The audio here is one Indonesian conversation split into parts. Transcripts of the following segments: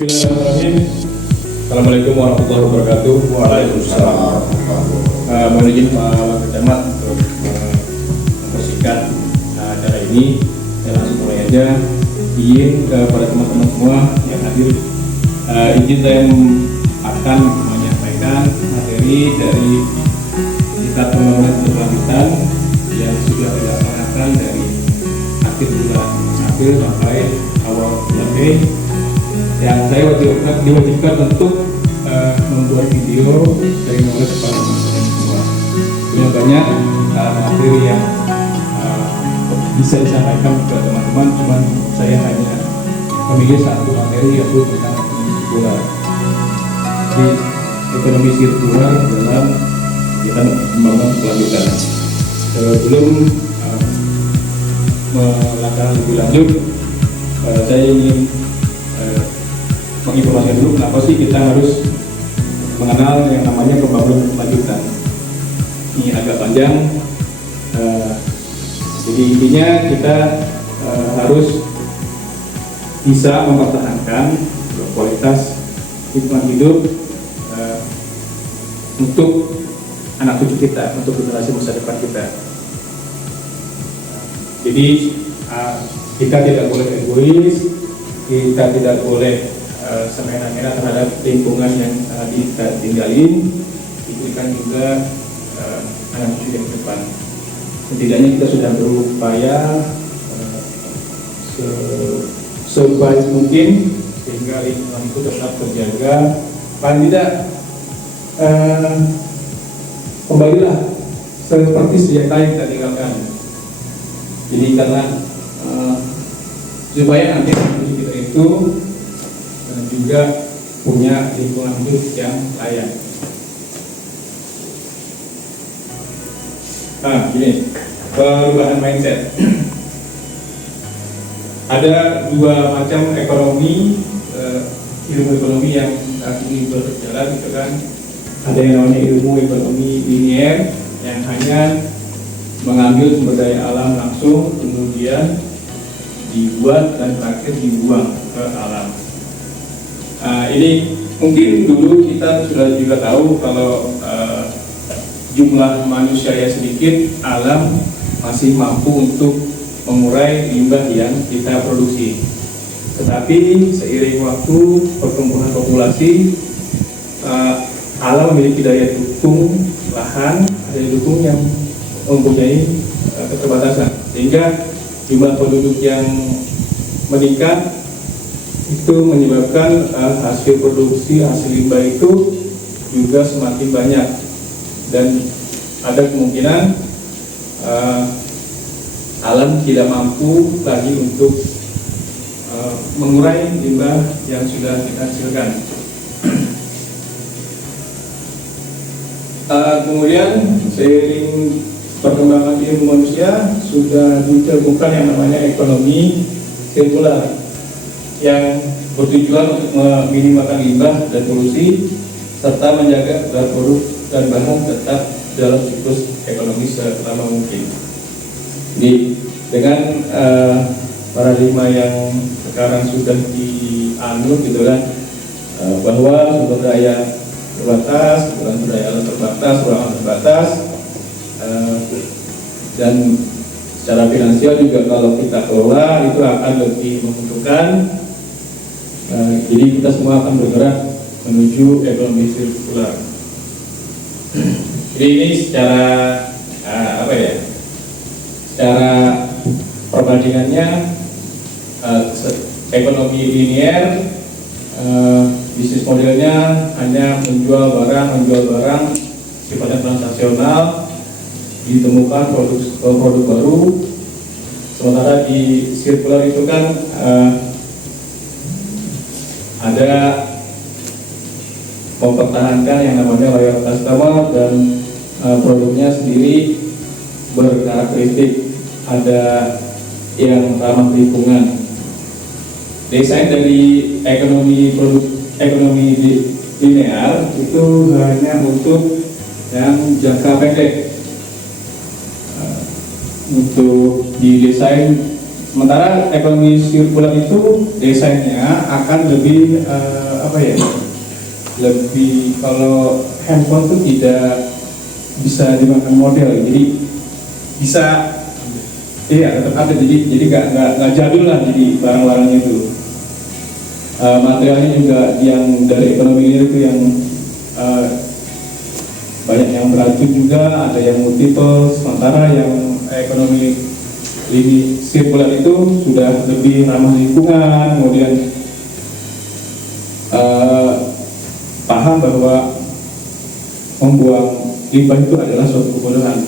Bismillahirrahmanirrahim. Assalamualaikum warahmatullahi wabarakatuh. Waalaikumsalam. Mohon izin Pak Camat untuk mempersingkat acara ini. Saya langsung mulai aja. Izin kepada teman-teman semua yang hadir. Izin saya akan menyampaikan materi dari Tingkat Pembangunan Berkelanjutan yang sudah dilaksanakan dari akhir bulan April sampai awal bulan Mei. Yang saya diwajibkan untuk membuat video dari knowledge kepada teman-teman semua. Punya banyak materi yang bisa disampaikan ke teman-teman, cuman saya hanya memilih satu materi yaitu tentang ekonomi sirkular. Di ekonomi sirkular dalam kita membangun kelanjutan. Sebelum melakukan lebih lanjut, saya ingin menginformasikan dulu kenapa sih kita harus mengenal yang namanya pembangunan berkelanjutan. Ini agak panjang, jadi intinya kita harus bisa mempertahankan kualitas lingkungan hidup untuk anak cucu kita, untuk generasi masa depan kita. Jadi kita tidak boleh egois, kita tidak boleh semena-mena terhadap lingkungan yang kita tinggalin, diberikan juga anak cucu yang depan. Setidaknya kita sudah berupaya sebaik mungkin sehingga lingkungan itu tetap terjaga. Paling tidak kembalilah seperti sedia kala yang kita tinggalkan. Jadi karena supaya nanti anak cucu kita itu juga punya lingkungan hidup yang layak. Gini, perubahan mindset. Ada dua macam ekonomi, ilmu ekonomi yang saat ini berjalan, gitu kan. Ada yang namanya ilmu ekonomi linier yang hanya mengambil sumber daya alam langsung, kemudian dibuat dan terakhir dibuang ke alam. Ini mungkin dulu kita sudah juga tahu kalau jumlah manusia yang sedikit, alam masih mampu untuk mengurai limbah yang kita produksi. Tetapi seiring waktu pertumbuhan populasi, alam memiliki daya dukung lahan, daya dukung yang mempunyai keterbatasan, sehingga jumlah penduduk yang meningkat itu menyebabkan hasil produksi, hasil limbah itu juga semakin banyak, dan ada kemungkinan alam tidak mampu lagi untuk mengurai limbah yang sudah kita hasilkan. Kemudian seiring perkembangan ilmu manusia sudah ditemukan yang namanya ekonomi sirkular yang bertujuan untuk meminimalkan limbah dan polusi serta menjaga agar produk dan bahan tetap dalam siklus ekonomi selama mungkin. Jadi dengan paradigma yang sekarang sudah dianut, gitu kan, bahwa sumber daya terbatas, sumber daya alam terbatas, ruangan terbatas, dan secara finansial juga kalau kita kelola itu akan lebih menguntungkan. Jadi kita semua akan bergerak menuju ekonomi sirkular. Jadi ini secara secara perbandingannya ekonomi linier, bisnis modelnya hanya menjual barang sifatnya transaksional, ditemukan produk baru. Sementara di sirkular itu kan ada mempertahankan yang namanya loyal customer dan produknya sendiri berkarakteristik ada yang ramah lingkungan. Desain dari ekonomi linear itu hanya untuk yang jangka pendek, untuk didesain Sementara ekonomi sirkular itu desainnya akan lebih lebih, kalau handphone itu tidak bisa dimakan model, jadi bisa, iya tetap ada, jadi nggak jadul lah, jadi barang-barangnya itu. Materialnya juga yang dari ekonomi itu yang banyak yang beracun juga, ada yang multiple. Sementara yang ekonomi ini sirkular itu sudah lebih ramah lingkungan, kemudian paham bahwa membuang limbah itu adalah suatu kebodohan.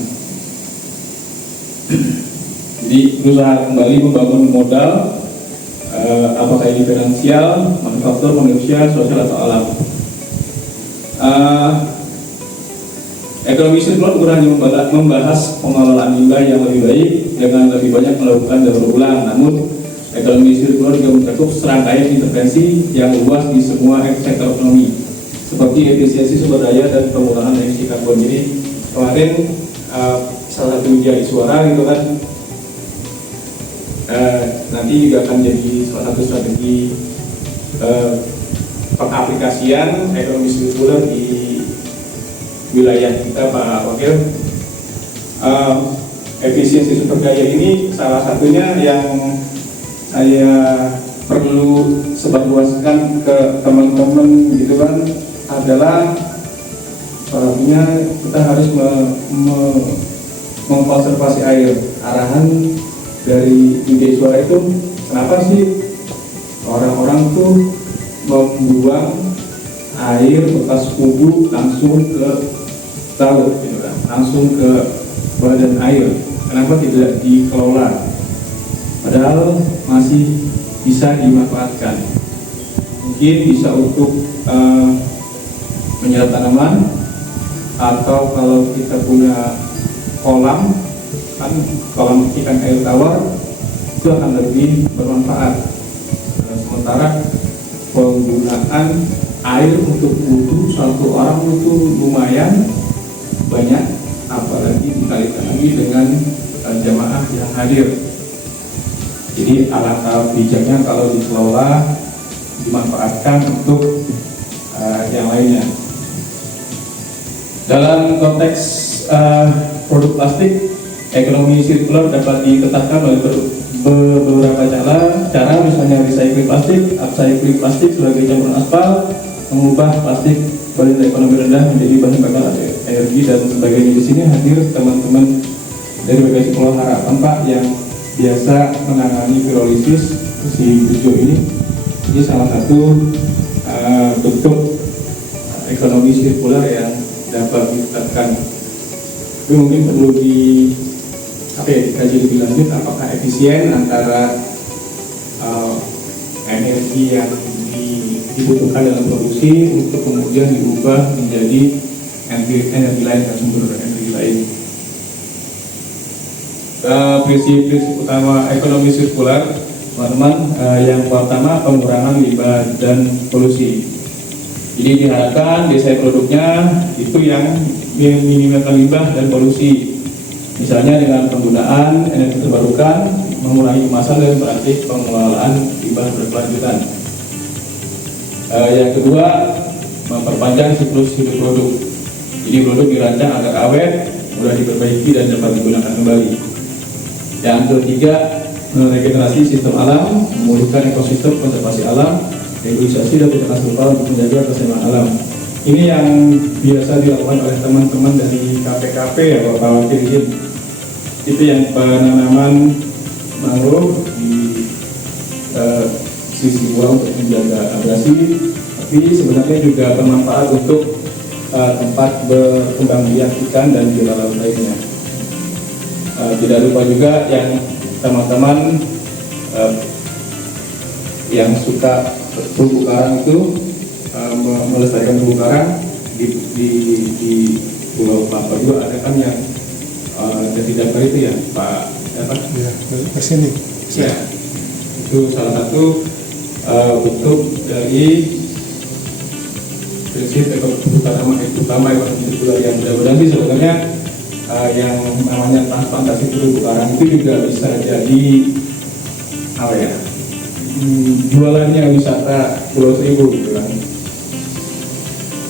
Jadi berusaha kembali membangun modal, apakah ini finansial, manufaktur, manusia, sosial atau alam. Ekonomi sirkular bukan hanya membahas pengelolaan limbah yang lebih baik dengan lebih banyak melakukan daur ulang, namun ekonomi sirkular juga mencakup serangkaian intervensi yang luas di semua sektor ekonomi, seperti efisiensi sumber daya dan pengurangan emisi karbon. Jadi kemarin salah satu media di Suara gitu kan, nanti juga akan jadi salah satu strategi pengaplikasian ekonomi sirkular di wilayah kita, Pak Wakil. Efisiensi sumber daya ini salah satunya yang saya perlu sebarluaskan ke teman-teman gitu kan, adalah salah satunya kita harus mengkonservasi air. Arahan dari ide Suara itu, kenapa sih orang-orang tuh membuang air bekas kubu langsung ke laut gitu kan, langsung ke badan air? Kenapa tidak dikelola, padahal masih bisa dimanfaatkan? Mungkin bisa untuk menyerap tanaman, atau kalau kita punya kolam kan, kolam ikan air tawar itu akan lebih bermanfaat. Sementara penggunaan air untuk wudhu satu orang itu lumayan banyak, apalagi dikalikan lagi dengan jamaah yang hadir. Jadi alangkah bijaknya kalau dikelola, dimanfaatkan untuk yang lainnya. Dalam konteks produk plastik, ekonomi sirkular dapat ditetapkan oleh beberapa cara, misalnya recycling plastik, upcycling plastik sebagai campuran aspal, mengubah plastik bernilai ekonomi rendah menjadi bahan bakar energi dan sebagainya. Di sini hadir teman-teman dari berbagai sekolah harapan, Pak, yang biasa menangani pirolisis si Bejo ini. Ini salah satu bentuk ekonomi sirkular yang dapat ditetapkan. Tapi mungkin perlu dikaji lebih lanjut, apakah efisien antara energi yang dibutuhkan dalam produksi untuk kemudian diubah menjadi energi lain dan sumber energi lain. Prinsip-prinsip utama ekonomi sirkular, teman-teman, yang pertama pengurangan limbah dan polusi. Jadi diharapkan desain produknya itu yang meminimalkan limbah dan polusi, misalnya dengan penggunaan energi terbarukan, mengurangi kemasan dan praktik pengelolaan limbah berkelanjutan. Yang kedua, memperpanjang siklus hidup produk. Jadi produk dirancang agar awet, mudah diperbaiki dan dapat digunakan kembali. Yang ketiga, meregenerasi sistem alam, memulihkan ekosistem, konservasi alam, regulasi dan tindakan serupa untuk menjaga keseimbangan alam. Ini yang biasa dilakukan oleh teman-teman dari KPKP ya, Bapak Wakil izin. Itu yang penanaman mangrove di sisi bawah untuk menjaga abrasi, tapi sebenarnya juga bermanfaat untuk tempat berkembang biak ikan dan biota laut lainnya. Tidak lupa juga yang teman-teman yang suka terumbu karang itu melestarikan terumbu karang di Pulau Kelapa juga ada kan yang jadi daftar itu ya Pak apa? Ya, kesini. Ya, itu salah satu bentuk dari prinsip utama ekonomi sirkular yang mudah-mudahan sih sebenarnya yang namanya transplantasi terumbu karang itu juga bisa jadi apa ya, jualannya wisata Pulau Seribu gitu kan.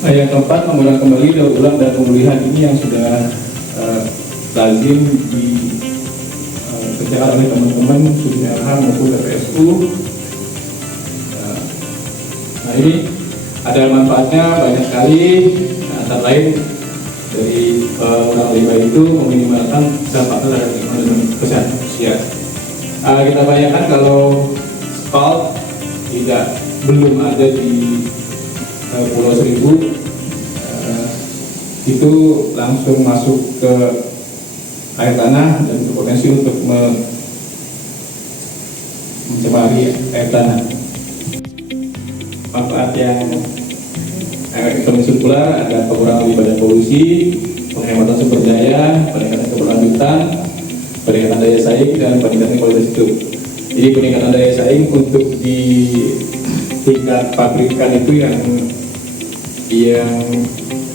Nah, yang keempat, pembangunan kembali, daur ulang dan pemulihan ini yang sudah lazim dikerjakan oleh teman-teman Sudin LH maupun PPSU. Nah, ini ada manfaatnya banyak sekali, antara lain dari pengurangan limbah itu meminimalkan dampak terhadap lingkungan dan kesehatan manusia. Kita bayangkan kalau spalt belum ada di Pulau Seribu, itu langsung masuk ke air tanah dan berpotensi untuk mencemari air tanah. Manfaat yang ekonomi sirkular ada pengurangan limbah dan polusi, penghematan sumber daya, peningkatan keberlanjutan, peningkatan daya saing, dan peningkatan kualitas hidup. Jadi peningkatan daya saing untuk di tingkat pabrikan itu yang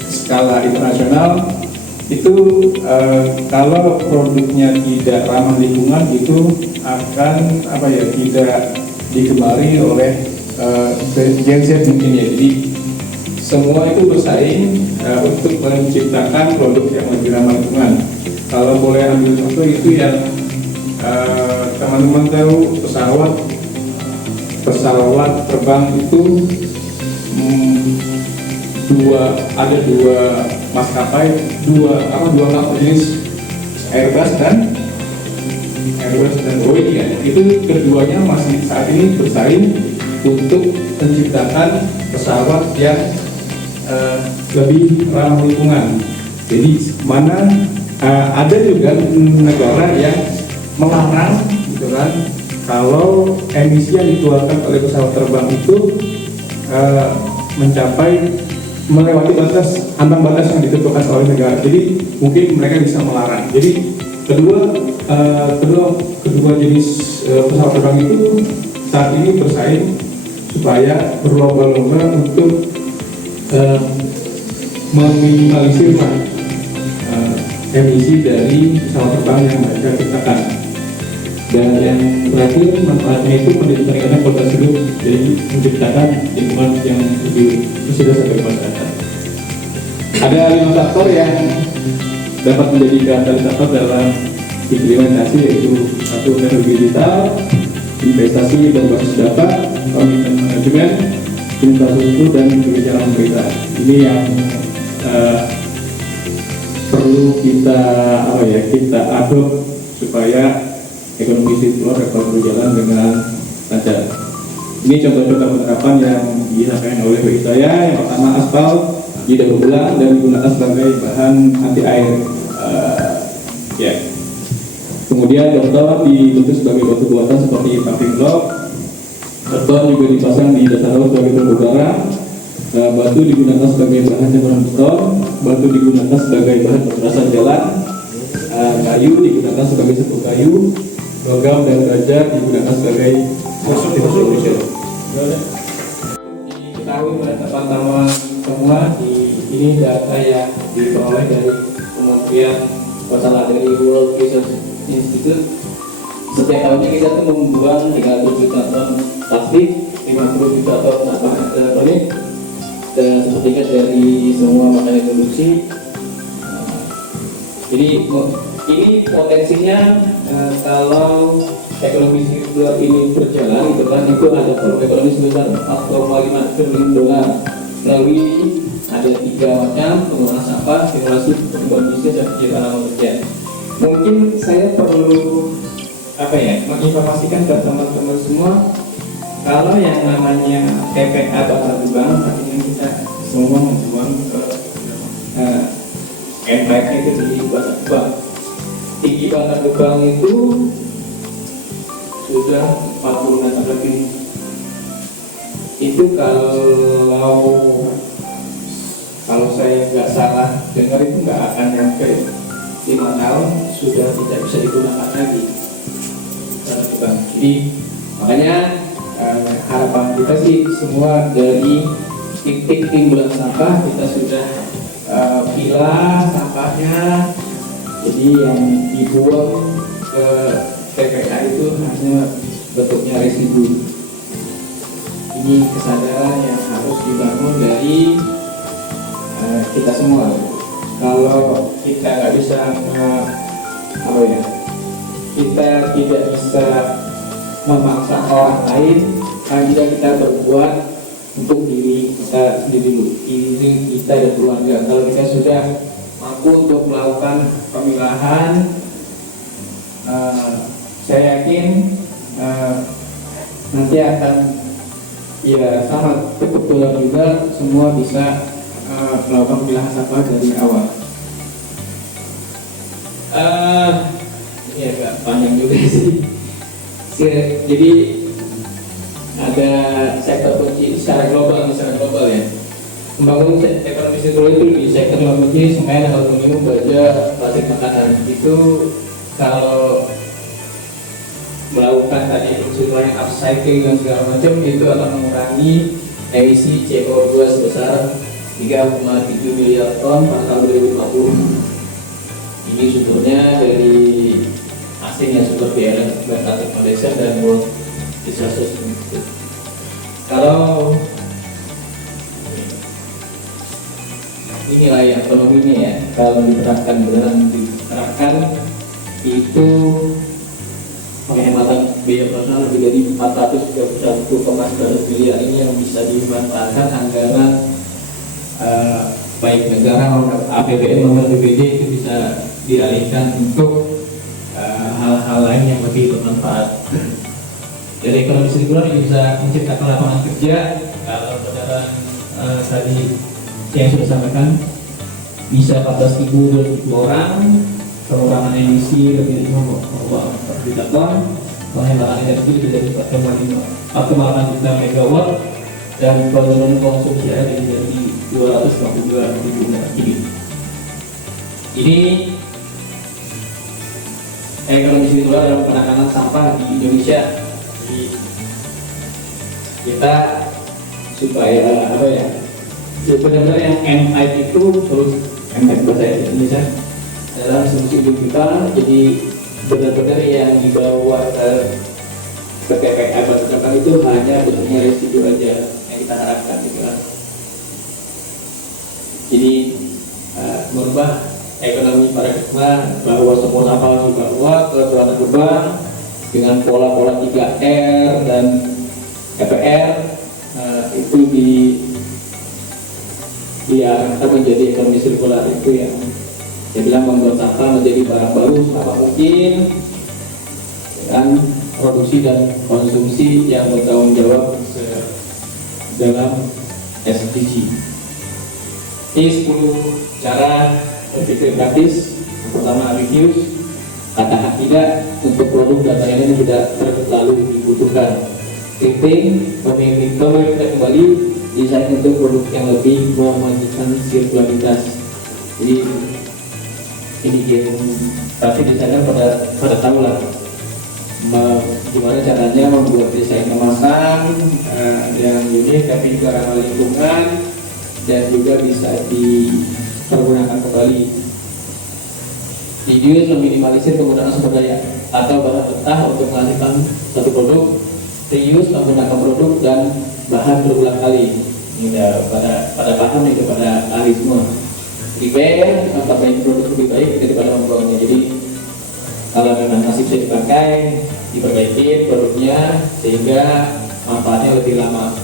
skala internasional itu kalau produknya tidak ramah lingkungan itu akan tidak digemari oleh genset mungkin ya. Jadi semua itu bersaing untuk menciptakan produk yang lebih ramah lingkungan. Kalau boleh ambil contoh itu yang teman-teman tahu pesawat terbang itu ada dua maskapai, dua jenis Airbus dan Boeing ya. Itu keduanya masih saat ini bersaing untuk menciptakan pesawat yang lebih ramah lingkungan. Jadi mana ada juga negara yang melarang gitu kan, kalau emisi yang dikeluarkan oleh pesawat terbang itu melewati ambang batas yang ditentukan oleh negara. Jadi mungkin mereka bisa melarang. Jadi kedua jenis pesawat terbang itu saat ini bersaing supaya berlomba-lomba untuk meminimalisir emisi dari pesawat terbang yang mereka ciptakan. Dan yang terakhir, manfaatnya itu meningkatkan kualitas hidup, jadi menciptakan lingkungan yang lebih sudah sampai masyarakat. Ada 5 faktor yang dapat menjadi katalisator dalam implementasi, yaitu 1. Teknologi digital, investasi berbasis data, komitmen manajemen, infrastruktur, dan kebijakan pemerintah. Ini yang perlu kita adopt supaya ekonomi sirkular dapat berjalan dengan lancar. Ini contoh-contoh penerapan yang disampaikan oleh bagi saya. Yang pertama, aspal didaur ulang dan digunakan sebagai bahan anti air. Kemudian beton dibentuk sebagai batu buatan seperti paving block. Beton juga dipasang di dasar laut sebagai terumbu karang. Batu digunakan sebagai bahan campuran beton. Batu digunakan sebagai bahan pemerasan jalan. Kayu digunakan sebagai sepuh kayu. Logam dan baja digunakan sebagai solution. Diketahui oleh teman-teman semua, ini data yang diperoleh dari Kementerian dari World Resources Institute. Setiap tahunnya kita tuh membuang 300 juta ton plastik, 50 juta ton sampah elektronik, dan sepertiga dari semua makanan produksi. Jadi ini potensinya kalau ekonomi sirkular ini berjalan itu kan, itu ada volume ekonomi sebesar 4,5 triliun dolar. Melalui ada 3 macam: pengurangan sampah, stimulasi pertumbuhan bisnis, dan penciptaan lapangan kerja. Mungkin saya perlu menginformasikan ke teman-teman semua, kalau yang namanya PPA Bantar Gebang, artinya kita semua menjual ke impact itu di Bantar Gebang. Tinggi Bantar Gebang itu sudah 40 meter lebih. Itu kalau saya nggak salah dengar itu nggak akan nyampe 5 tahun sudah tidak bisa digunakan lagi. Jadi makanya harapan kita sih semua dari titik timbulan sampah kita sudah pilah sampahnya. Jadi yang dibuang ke TPA itu hanya bentuknya residu. Ini kesadaran yang harus dibangun dari kita semua. Kalau kita nggak bisa kita tidak bisa memaksa orang lain, jika kita berbuat untuk diri kita sendiri dulu, diri kita dan keluarga. Kalau kita sudah mampu untuk melakukan pemilahan, saya yakin nanti akan sangat kebetulan juga semua bisa melakukan pemilahan sampah dari awal. Ini agak panjang juga sih. Jadi ada sektor kunci secara global ya. Membangun ekonomi sirkular itu di sektor yang kunci semen, aluminium, baja, plastik makanan. Itu kalau melakukan tadi unsur lain upcycling dan segala macam, itu akan mengurangi emisi CO2 sebesar 3,7 miliar ton pada tahun 2050. Ini sumbernya dari asing yang seperti Atlantic Foundation dan World Resources Institute. Kalau ini nilai ekonominya ya, kalau diterapkan beneran itu penghematan biaya operasional lebih dari 431,9 miliar. Ini yang bisa dimanfaatkan anggaran baik negara maupun APBN maupun APBD itu bisa dialihkan untuk hal-hal lain yang lebih bermanfaat. Dari ekonomi sirkular juga bisa menciptakan lapangan kerja. Kalau saudara tadi yang sudah sampaikan, bisa 14.000 orang, pengurangan emisi lebih dari 5 juta ton, penghematan energi lebih dari 4,8 juta megawatt, dan penurunan konsumsi air lebih dari 252.000 kubik. Ini ekonomi sirkular dalam penanganan sampah di Indonesia. Jadi kita supaya sebenarnya yang MIT itu terus MIT bahasa Indonesia adalah solusi kita. Jadi benar-benar yang dibawa ke TPA Batu itu hanya bentuknya residu aja yang kita harapkan gitu kan. Jadi merubah ekonomi paradigma bahwa semua sampah dibawa ke suatu gerbang dengan pola-pola 3R dan EPR, itu diarahkan menjadi ekonomi sirkular. Itu yang saya bilang membuat sampah menjadi barang baru selama mungkin dengan produksi dan konsumsi yang bertanggung jawab dalam SDG. Ini 10 cara berpikir praktis. Yang pertama, reduce, katakan tidak untuk produk dan layanan yang tidak terlalu dibutuhkan. Creating, memiliki kembali desain untuk produk yang lebih memajukan sirkularitas. Jadi ini pasti desainer pada tahu lah gimana caranya membuat desain kemasan yang unik tapi juga ramah lingkungan dan juga bisa dipergunakan kembali. Reduce, meminimalisir penggunaan sumber daya atau bahan mentah untuk menghasilkan satu produk. Reuse, menggunakan produk dan bahan berulang kali. Ini pada paham itu, pada ahli semua. Repair, memperbaiki produk lebih baik daripada membuangnya. Jadi kalau memang masih bisa dipakai, diperbaiki produknya sehingga manfaatnya lebih lama.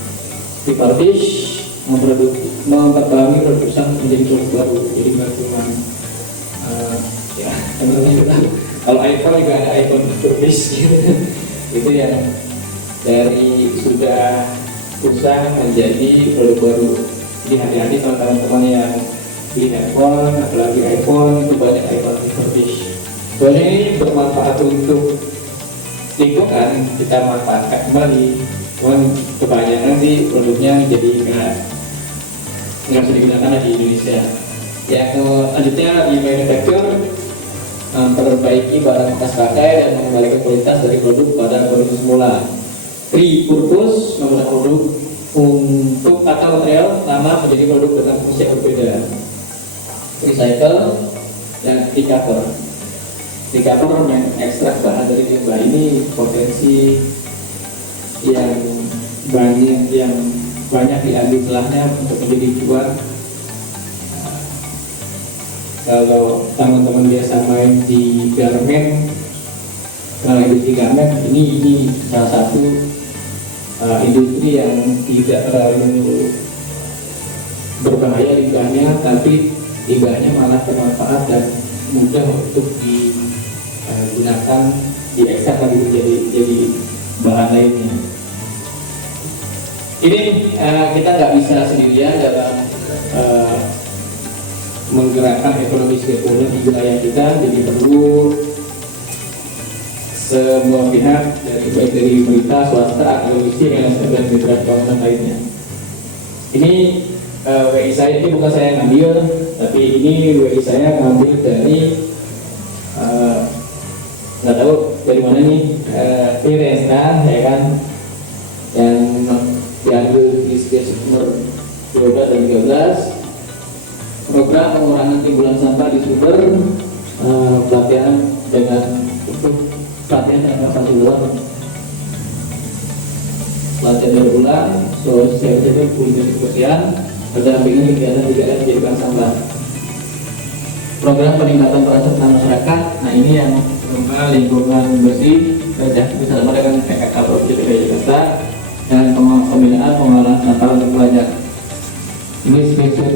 Refurbish, memperbarui produk menjadi produk baru. Jadi bukan cuma teman-teman juga. Kalau iPhone juga ada iPhone refurbish gitu. Itu yang dari sudah usang menjadi produk baru. Jadi hati-hati kalau teman-teman yang beli handphone, apalagi iPhone, itu banyak iPhone refurbish. Soalnya ini bermanfaat untuk lingkungan, kita manfaatkan kembali. Cuman kebanyakan sih produknya jadi nggak bisa digunakan di Indonesia. Yang selanjutnya di manufacture, memperbaiki barang bekas pakai dan mengembalikan kualitas dari produk pada kondisi semula. Repurpose, menggunakan produk untuk atau material lama menjadi produk dengan fungsi yang berbeda. Recycle dan recover. Recover mengekstrak bahan dari limbah ini potensi yang banyak diambil celahnya untuk menjadi cuan. Kalau teman-teman biasa main di garmen, kalau industri garmen ini salah satu industri yang tidak terlalu berbahaya limbahnya, tapi limbahnya malah bermanfaat dan mudah untuk digunakan, diekstrak lagi jadi bahan lainnya. Ini kita nggak bisa sendirian dalam menggerakkan ekonomi sirkular di wilayah kita, jadi perlu semua pihak baik dari pemerintah, swasta, akademisi, LSM dan mitra bangunan lainnya. Ini WI saya ini bukan saya ngambil, tapi ini WI saya ngambil dari nggak tahu dari mana nih, Iresta ya kan, yang diambil di sumber 12 dan 13. Program pengurangan timbulan sampah di sumber, pelatihan dengan pelatihan yang dapat diulang, pelatihan berulang, sosialisasi diskusian, pendampingan kegiatan menjadikan sampah. Program peningkatan peran serta masyarakat, nah ini yang lingkungan bersih, bersama dengan PKK Provinsi DKI Jakarta dan pembinaan pengolahan sampah untuk pelajar. Ini screenshot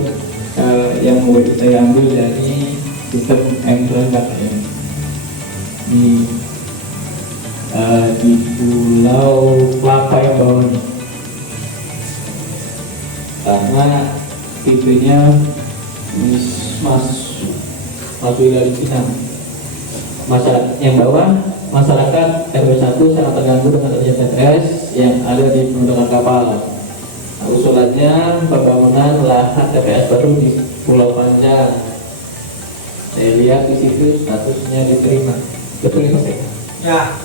yang saya ambil dari sistem M-Trend di Pulau Kelapa yang bawah ini, karena tipenya masuk dari Cina. Masyarakat yang bawah, masyarakat RW 1 sangat terganggu dengan adanya TPS yang ada di penundukan kapal. Usulannya pembangunan lahan TPS baru di Pulau Panjang. Saya lihat di situ statusnya diterima. Betul itu Pak? Ya.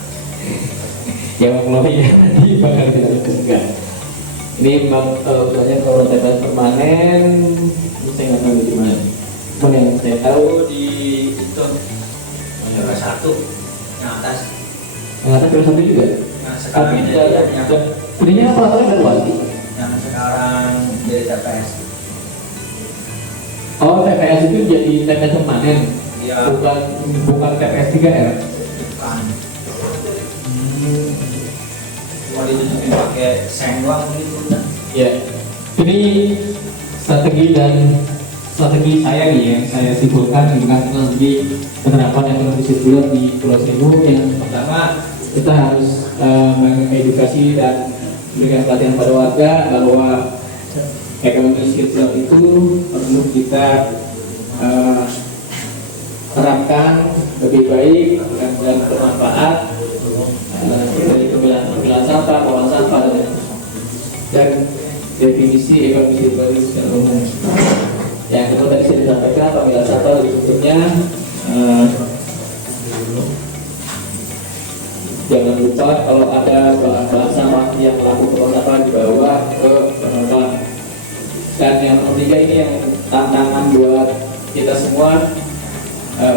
Yang mengelola tadi bahkan tidak enggak. Ini usulannya kalau TPS permanen, saya nggak tahu di mana. Cuman yang saya tahu di itu RW 1 yang atas. Yang atas RW 1 juga. Nah sekarang ini sebenarnya apa baru lagi? Yang sekarang jadi TPS. Oh, TPS itu jadi TPS permanen. Iya. Bukan TPS 3R. Bukan. Cuma ditutupin pakai seng doang gitu. Iya. Ini strategi saya nih yang saya simpulkan dengan strategi penerapan ekonomi sirkular di Pulau Seribu. Yang pertama, kita harus mengedukasi dan memberikan pelatihan pada warga bahwa ekonomi sirkular itu perlu kita terapkan lebih baik dan bermanfaat dari pemilahan sampah, pengolahan sampah dan definisi ekonomi sirkular secara umum. Yang kedua tadi saya disampaikan pemilahan sampah lebih khususnya jangan lupa kalau ada bahan sampah yang melakukan sampah dibawa ke pengelola. Dan yang ketiga ini yang tantangan buat kita semua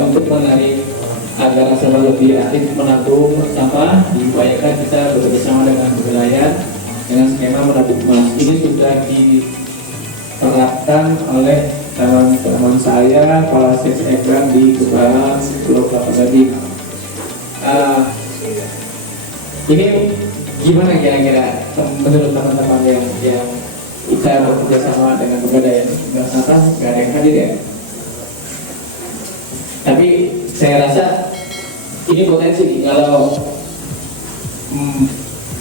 untuk menarik agar sampah lebih aktif menampung sampah, diupayakan kita bekerjasama dengan wilayah dengan skema menabung emas. Ini sudah diterapkan oleh teman-teman saya Polsek Ekran di Kebaran Pulau Kelapa Gading. Ini gimana kira-kira menurut teman-teman yang kita bekerja sama dengan Pegadaian? Nggak salah, nggak ada yang hadir ya. Tapi saya rasa ini potensi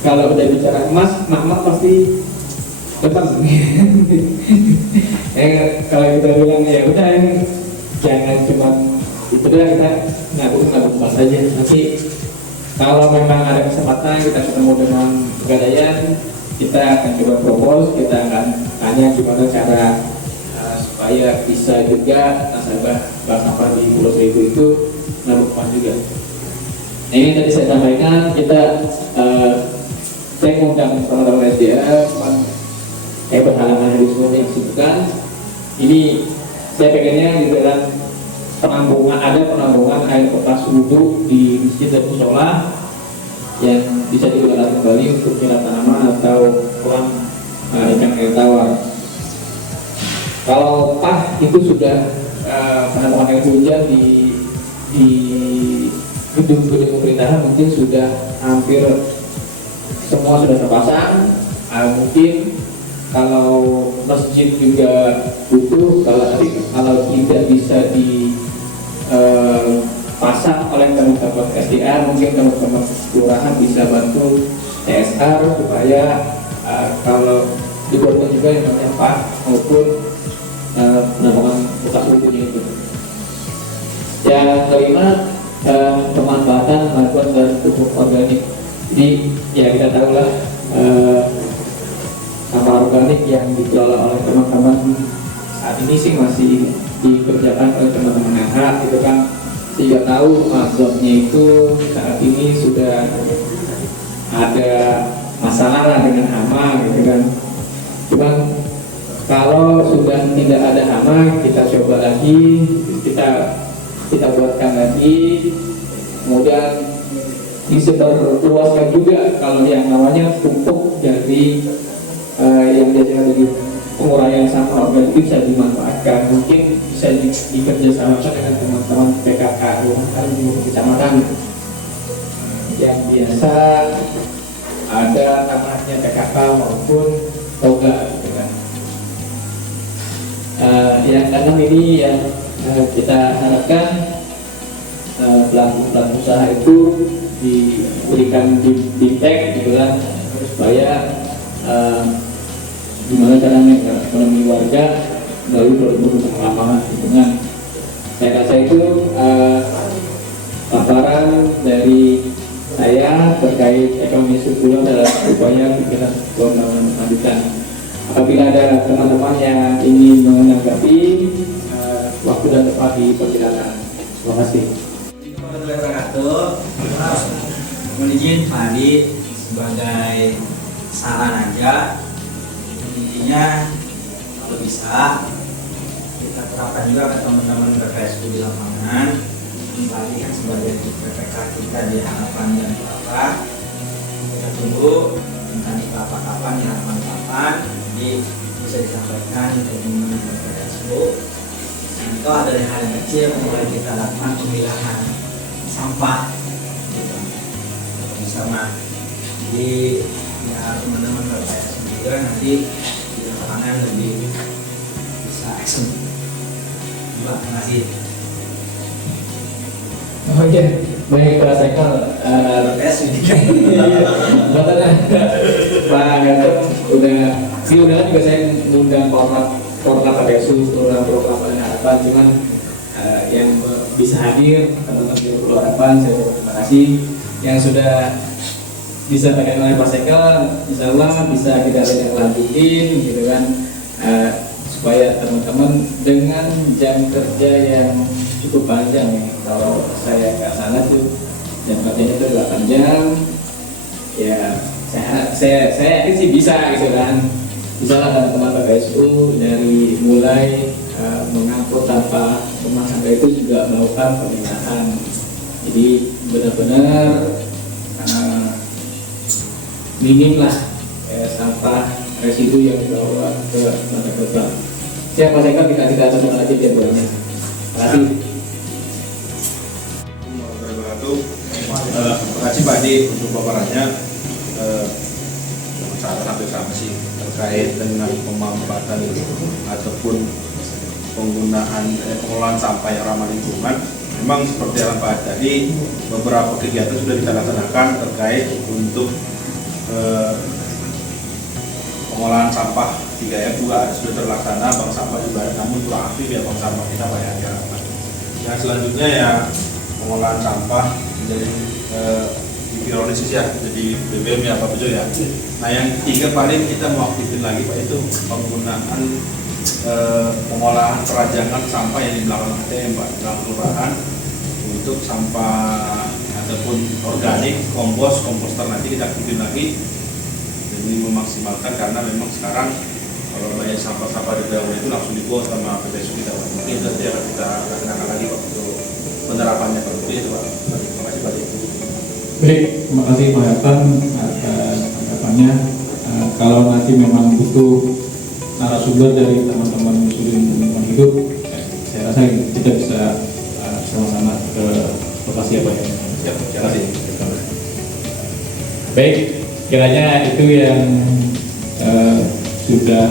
kalau udah bicara emas, mak pasti depan. Kalau kita bilang ya udah jangan cuma itu dah, kita nabung emas saja. Nanti kalau memang ada kesempatan kita ketemu dengan Pegadaian, kita akan coba propose, kita akan tanya gimana cara supaya bisa juga nasabah bank sampah di Pulau Seribu itu nabung emas juga. Nah, ini tadi saya sampaikan, saya mengundang teman-teman SDA, berhalangan dari semua yang disebutkan. Ini saya pengennya di dalam penampungan, ada penampungan air bekas wudhu di masjid dan musola yang bisa digunakan kembali untuk nyiram tanaman atau kolam ikan air tawar. Kalau PAH itu sudah penampungan air hujan di gedung-gedung pemerintahan mungkin sudah hampir semua sudah terpasang. Mungkin kalau masjid juga butuh, kalau tidak bisa dipasang oleh teman-teman SDA, mungkin teman-teman kelurahan bisa bantu CSR supaya kalau dibuatkan juga yang namanya PAH maupun penampungan bekas bukunya itu. Yang kelima, pemanfaatan bantuan dan pupuk organik. Jadi ya kita tahulah sampah organik yang dikelola oleh teman-teman saat ini sih masih dikerjakan oleh teman-teman LH gitu kan, sehingga tahu mazotnya itu saat ini sudah ada masalah dengan hama gitu kan. Cuman kalau sudah tidak ada hama, kita coba lagi, kita buatkan lagi, kemudian disebarluaskan juga kalau yang namanya pupuk dari yang biasanya dari penguraian sampah organik bisa dimanfaatkan. Mungkin bisa dikerjasamakan dengan teman-teman PKK di kecamatan yang biasa ada namanya PKK maupun toga gitu kan. Yang keenam ini yang kita harapkan pelaku usaha itu diberikan bimtek gitu kan, supaya gimana caranya ekonomi warga melalui produk-produk ramah lingkungan. Saya rasa itu paparan dari saya terkait ekonomi sirkular dalam upaya pikiran pembangunan lanjutan. Apabila ada teman-teman yang ingin menanggapi, waktu dan tempat dipersilakan. Terima kasih. Mohon izin Pak Adi sebagai saran aja, intinya kalau bisa kita terapkan juga ke teman-teman PPSU di lapangan. Pak Adi kan sebagai PPK kita di harapan dan apa, kita tunggu tentang kapan di harapan kapan, jadi bisa disampaikan ke teman-teman PPSU. Itu ada hal yang kecil mulai kita lakukan pemilahan sampah gitu, bersama. Jadi ya teman-teman PPSU juga nanti di lapangan lebih bisa action. Terima kasih. Oh iya, baik Pak Sekal. PPSU Pak Gatot udah juga saya ngundang Portal PPSU program Paling Harapan, cuman yang bisa hadir teman-teman di Pulau Harapan, saya terima kasih. Yang sudah disampaikan oleh Pak Sekal, insya Allah bisa kita lanjutin gitu kan, supaya teman-teman dengan jam kerja yang cukup panjang ya. Kalau saya nggak salah tuh jam kerjanya itu 8 jam ya, saya yakin sih bisa gitu kan. Bisa lah teman-teman PPSU dari mulai mengangkut sampah rumah tangga itu juga melakukan pemilahan. Jadi benar-benar minim lah sampah residu yang dibawa ke tempat kota. Siapa saya dikasih data aja jadwalnya. Terima kasih. Terima kasih Pak Adi untuk paparannya. Hampir sama sih terkait dengan pemanfaatan ataupun penggunaan pengelolaan sampah yang ramah lingkungan. Memang seperti yang Pak tadi, beberapa kegiatan sudah kita laksanakan terkait untuk pengolahan sampah 3M juga sudah terlaksana, bank sampah juga ada, namun kurang aktif ya bank sampah kita banyak yang. Yang selanjutnya ya pengolahan sampah menjadi hidrolisis ya, jadi BBM ya Pak Bejo ya. Nah yang ketiga paling kita mau aktifin lagi Pak itu penggunaan pengolahan perajangan sampah yang di belakang ATM Pak, dalam kelurahan untuk sampah ataupun organik, komposter nanti kita aktifin lagi demi memaksimalkan, karena memang sekarang kalau banyak sampah-sampah di dalam itu langsung dibuat sama PPSU kita Pak. Mungkin nanti akan kita laksanakan lagi Pak untuk penerapannya Pak. Itu Pak. Terima kasih Pak. Baik, terima kasih Pak Hertan atas tanggapannya. Kalau nanti memang butuh narasumber dari teman-teman Muslim Lingkungan Hidup, saya rasa kita bisa sama-sama ke lokasi apa ya. Terima kasih. Baik, kiranya itu yang sudah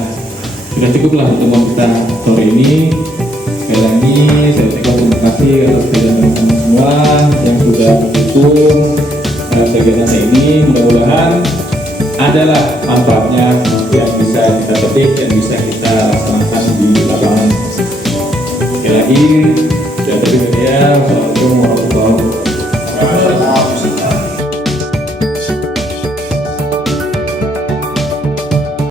cukuplah pertemuan kita sore ini. Sekali lagi saya ucapkan terima kasih atas teman-teman semua yang sudah mendukung kegiatan ini. Mudah-mudahan adalah manfaatnya yang bisa kita petik, yang bisa kita laksanakan di lapangan. Sekali lagi